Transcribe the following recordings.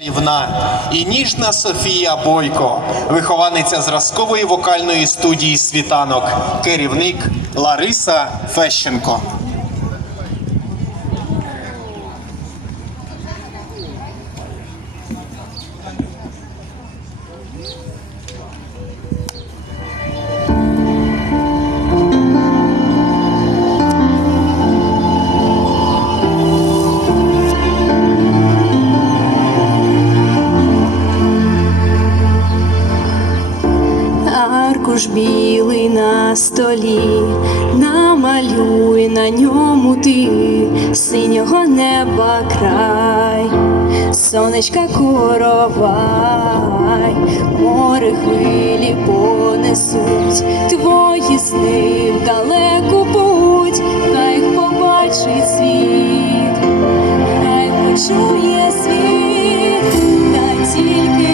Рівна і ніжна Софія Бойко, вихованиця зразкової вокальної студії Світанок, керівник Лариса Фещенко. Столі, намалюй на ньому ти синього неба край, сонечка коровай, море хвилі понесуть, твої сни в далеку путь, хай побачить світ, хай почує світ, та тільки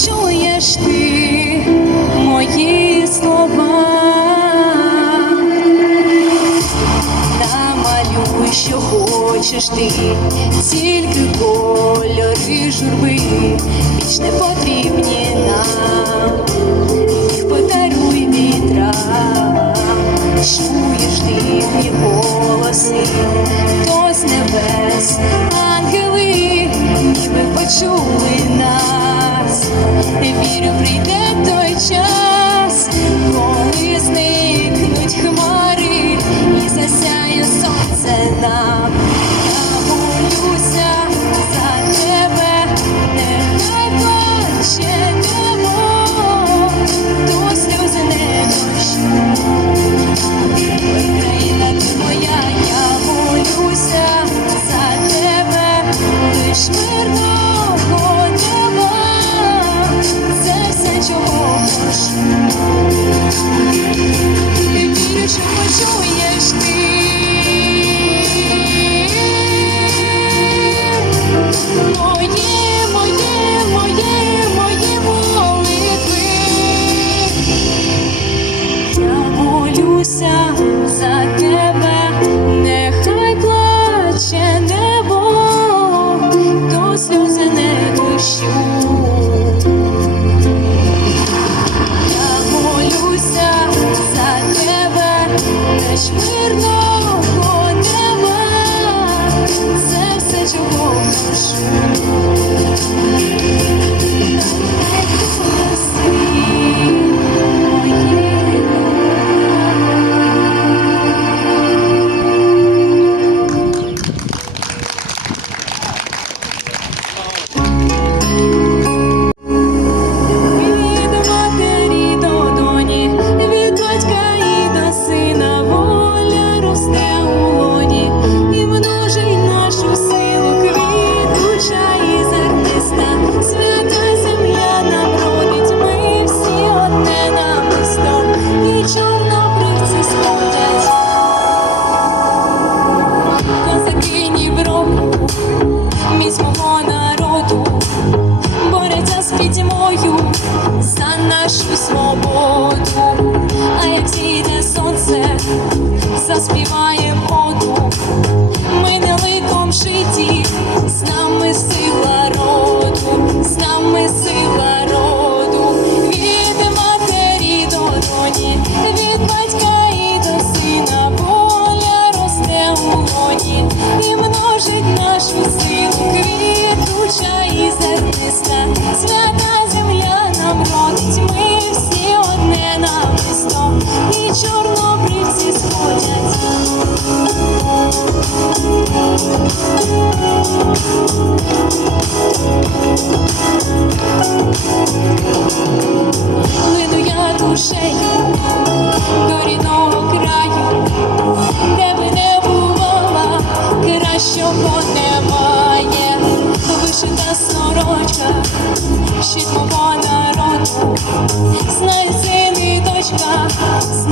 Почуєш ти мої слова. Намалюй, що хочеш ти, тільки кольори журби, більш не потрібні нам, їх подаруй вітрам, чуєш ти їхні голоси, то з небес ангели, ніби почули нас, вірю, прийде той час, молюся за щит мого народу, знай син і дочка, з